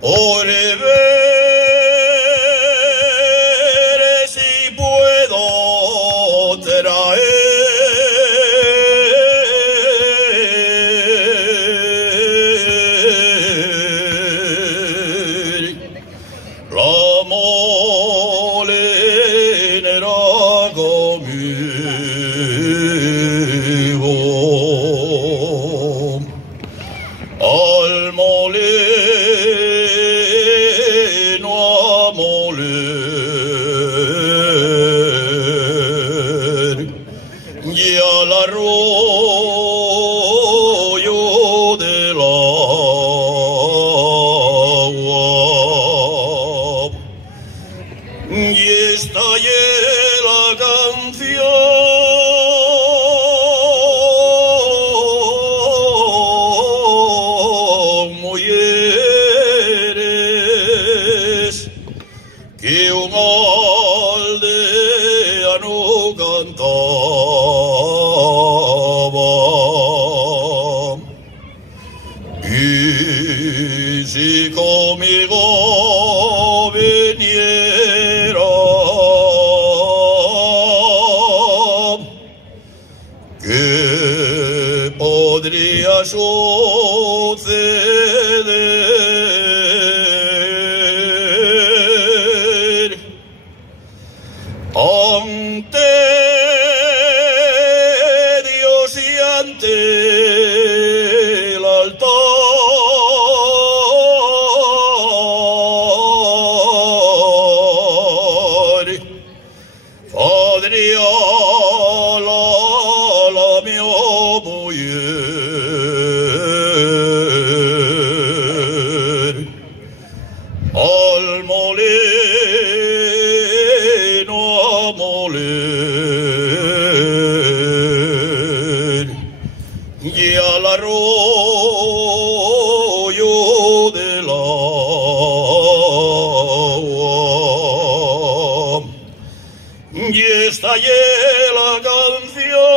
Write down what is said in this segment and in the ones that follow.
por ver si puedo traer la molinera conmigo al molino a moler y al arroyo del agua y estallé la canción, mujeres que un aldeano cantaba. Y si conmigo viniera, ¿qué podría suceder ante Dios y ante el altar? Podría la mia mujer al molino a moler y al arroyo del agua y estallé la canción,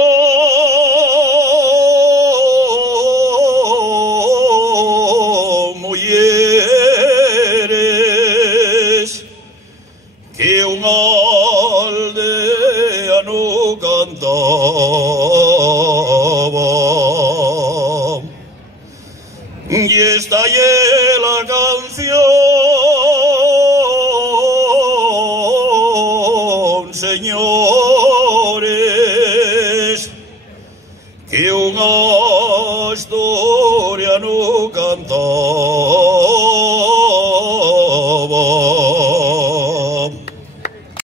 mujeres que un aldeano cantaba. Y estallé la canción, señores, que un asturiano cantaba.